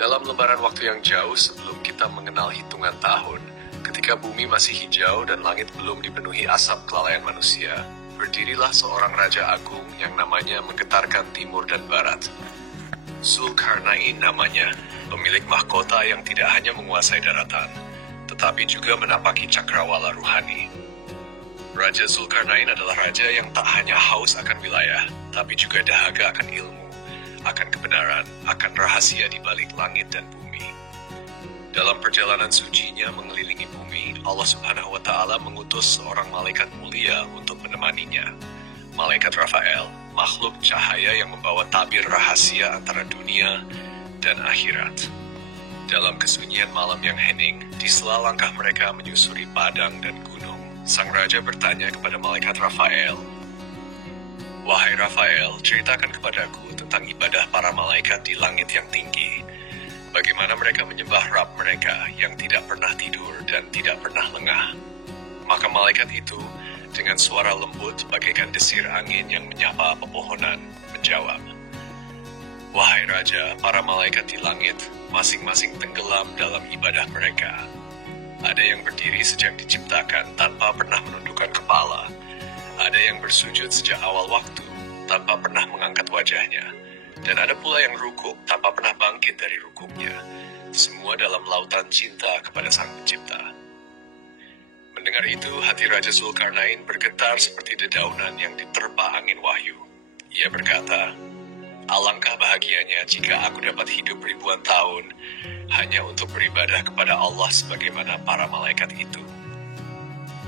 Dalam lembaran waktu yang jauh sebelum kita mengenal hitungan tahun, ketika bumi masih hijau dan langit belum dipenuhi asap kelalaian manusia, berdirilah seorang raja agung yang namanya menggetarkan timur dan barat. Zulkarnain namanya, pemilik mahkota yang tidak hanya menguasai daratan, tetapi juga menapaki cakrawala ruhani. Raja Zulkarnain adalah raja yang tak hanya haus akan wilayah, tapi juga dahaga akan ilmu, akan kebenaran, akan rahasia di balik langit dan bumi. Dalam perjalanan sucinya mengelilingi bumi, Allah Subhanahu wa Ta'ala mengutus seorang malaikat mulia untuk menemaninya. Malaikat Rafael, makhluk cahaya yang membawa tabir rahasia antara dunia dan akhirat. Dalam kesunyian malam yang hening, di sela langkah mereka menyusuri padang dan gunung, sang raja bertanya kepada malaikat Rafael, "Wahai Rafael, ceritakan kepadaku tentang ibadah para malaikat di langit yang tinggi. Bagaimana mereka menyembah Rabb mereka yang tidak pernah tidur dan tidak pernah lengah." Maka malaikat itu, dengan suara lembut bagaikan desir angin yang menyapa pepohonan, menjawab, "Wahai Raja, para malaikat di langit masing-masing tenggelam dalam ibadah mereka. Ada yang berdiri sejak diciptakan tanpa pernah menundukkan kepala. Ada yang bersujud sejak awal waktu tanpa pernah mengangkat wajahnya. Dan ada pula yang rukuk tanpa pernah bangkit dari rukuknya. Semua dalam lautan cinta kepada Sang Pencipta." Mendengar itu, hati Raja Zulkarnain bergetar seperti dedaunan yang diterpa angin wahyu. Ia berkata, "Alangkah bahagianya jika aku dapat hidup ribuan tahun hanya untuk beribadah kepada Allah sebagaimana para malaikat itu."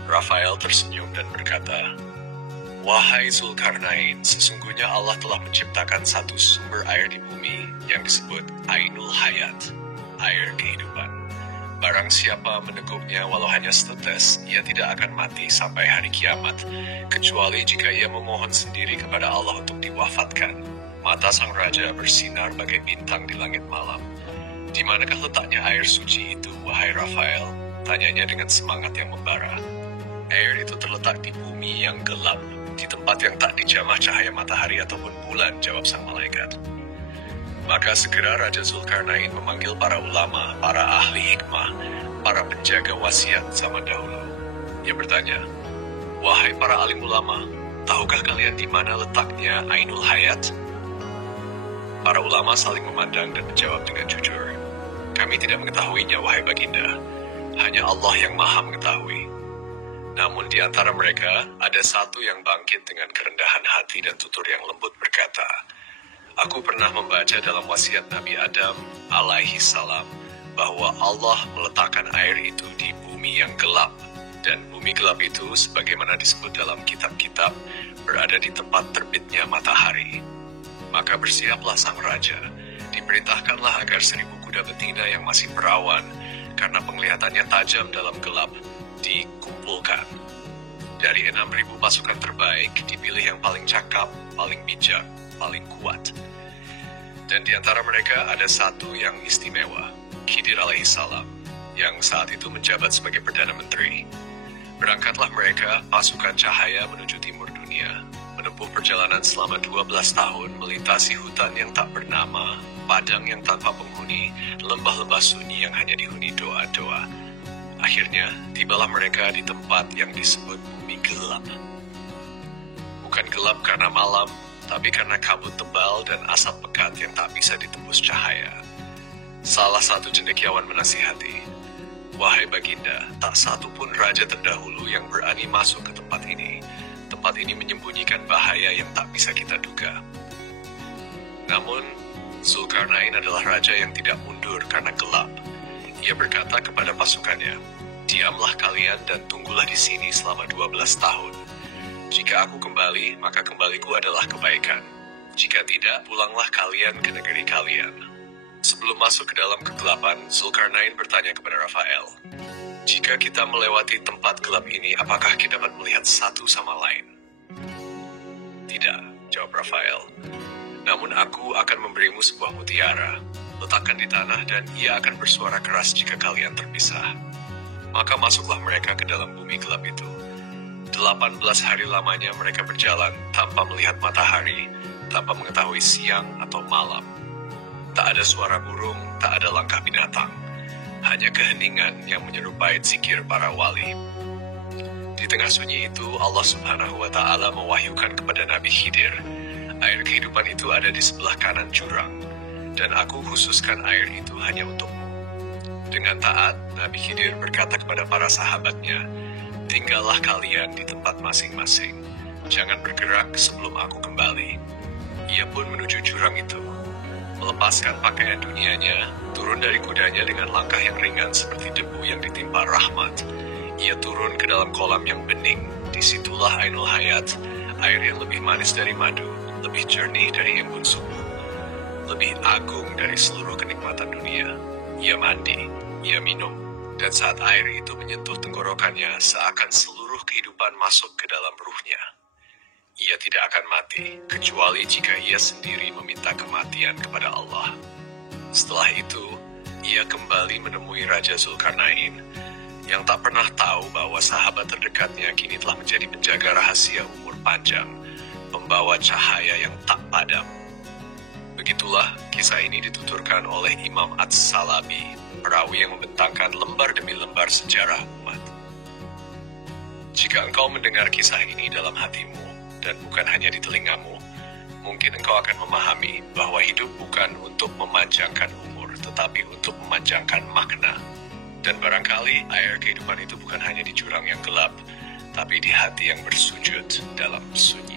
Rafael tersenyum dan berkata, "Wahai Zulkarnain, sesungguhnya Allah telah menciptakan satu sumber air di bumi yang disebut Ainul Hayat, air kehidupan. Barang siapa meneguknya walau hanya setetes, ia tidak akan mati sampai hari kiamat, kecuali jika ia memohon sendiri kepada Allah untuk diwafatkan." Mata sang raja bersinar bagai bintang di langit malam. "Di manakah letaknya air suci itu, wahai Rafael?" tanyanya dengan semangat yang membara. "Air itu terletak di bumi yang gelap, di tempat yang tak dijamah cahaya matahari ataupun bulan," jawab sang malaikat. Maka segera Raja Zulkarnain memanggil para ulama, para ahli hikmah, para penjaga wasiat zaman dahulu. Ia bertanya, "Wahai para alim ulama, tahukah kalian di mana letaknya Ainul Hayat?" Para ulama saling memandang dan menjawab dengan jujur, "Kami tidak mengetahuinya, wahai baginda. Hanya Allah yang maha mengetahui." Namun di antara mereka, ada satu yang bangkit dengan kerendahan hati dan tutur yang lembut berkata, "Aku pernah membaca dalam wasiat Nabi Adam alaihi salam bahwa Allah meletakkan air itu di bumi yang gelap, dan bumi gelap itu sebagaimana disebut dalam kitab-kitab berada di tempat terbitnya matahari." Maka bersiaplah sang raja, diperintahkanlah agar 1000 kuda betina yang masih perawan, karena penglihatannya tajam dalam gelap, dikumpulkan. Dari 6.000 pasukan terbaik, dipilih yang paling cakap, paling bijak, paling kuat. Dan di antara mereka ada satu yang istimewa, Khidir alaihissalam, yang saat itu menjabat sebagai Perdana Menteri. Berangkatlah mereka, pasukan cahaya menuju timur dunia, menempuh perjalanan selama 12 tahun melintasi hutan yang tak bernama, padang yang tanpa penghuni, lembah-lembah sunyi yang hanya dihuni doa-doa. Akhirnya, tibalah mereka di tempat yang disebut bumi gelap. Bukan gelap karena malam, tapi karena kabut tebal dan asap pekat yang tak bisa ditembus cahaya. Salah satu cendekiawan menasihati, "Wahai baginda, tak satu pun raja terdahulu yang berani masuk ke tempat ini. Tempat ini menyembunyikan bahaya yang tak bisa kita duga." Namun, Zulkarnain adalah raja yang tidak mundur karena gelap. Ia berkata kepada pasukannya, "Diamlah kalian dan tunggulah di sini selama 12 tahun. Jika aku kembali, maka kembaliku adalah kebaikan. Jika tidak, pulanglah kalian ke negeri kalian." Sebelum masuk ke dalam kegelapan, Zulkarnain bertanya kepada Rafael, "Jika kita melewati tempat gelap ini, apakah kita dapat melihat satu sama lain?" "Tidak," jawab Rafael. "Namun aku akan memberimu sebuah mutiara. Letakkan di tanah dan ia akan bersuara keras jika kalian terpisah." Maka masuklah mereka ke dalam bumi gelap itu. 18 hari lamanya mereka berjalan tanpa melihat matahari, tanpa mengetahui siang atau malam. Tak ada suara burung, tak ada langkah binatang. Hanya keheningan yang menyerupai zikir para wali. Di tengah sunyi itu, Allah Subhanahu wa Ta'ala mewahyukan kepada Nabi Khidir, air kehidupan itu ada di sebelah kanan jurang, dan aku khususkan air itu hanya untukmu. Dengan taat, Nabi Khidir berkata kepada para sahabatnya, tinggallah kalian di tempat masing-masing. Jangan bergerak sebelum aku kembali. Ia pun menuju jurang itu. Melepaskan pakaian dunianya, turun dari kudanya dengan langkah yang ringan seperti debu yang ditimpa rahmat. Ia turun ke dalam kolam yang bening. Disitulah Ainul Hayat, air yang lebih manis dari madu, lebih jernih dari embun subuh, lebih agung dari seluruh kenikmatan dunia. Ia mandi, ia minum, dan saat air itu menyentuh tenggorokannya, seakan seluruh kehidupan masuk ke dalam ruhnya. Ia tidak akan mati, kecuali jika ia sendiri meminta kematian kepada Allah. Setelah itu, ia kembali menemui Raja Zulkarnain, yang tak pernah tahu bahwa sahabat terdekatnya kini telah menjadi penjaga rahasia umur panjang, pembawa cahaya yang tak padam. Begitulah kisah ini dituturkan oleh Imam Ats-Salabi, perawi yang membentangkan lembar demi lembar sejarah umat. Jika engkau mendengar kisah ini dalam hatimu, dan bukan hanya di telingamu, mungkin engkau akan memahami bahwa hidup bukan untuk memanjangkan umur, tetapi untuk memanjangkan makna. Dan barangkali air kehidupan itu bukan hanya di jurang yang gelap, tapi di hati yang bersujud dalam sunyi.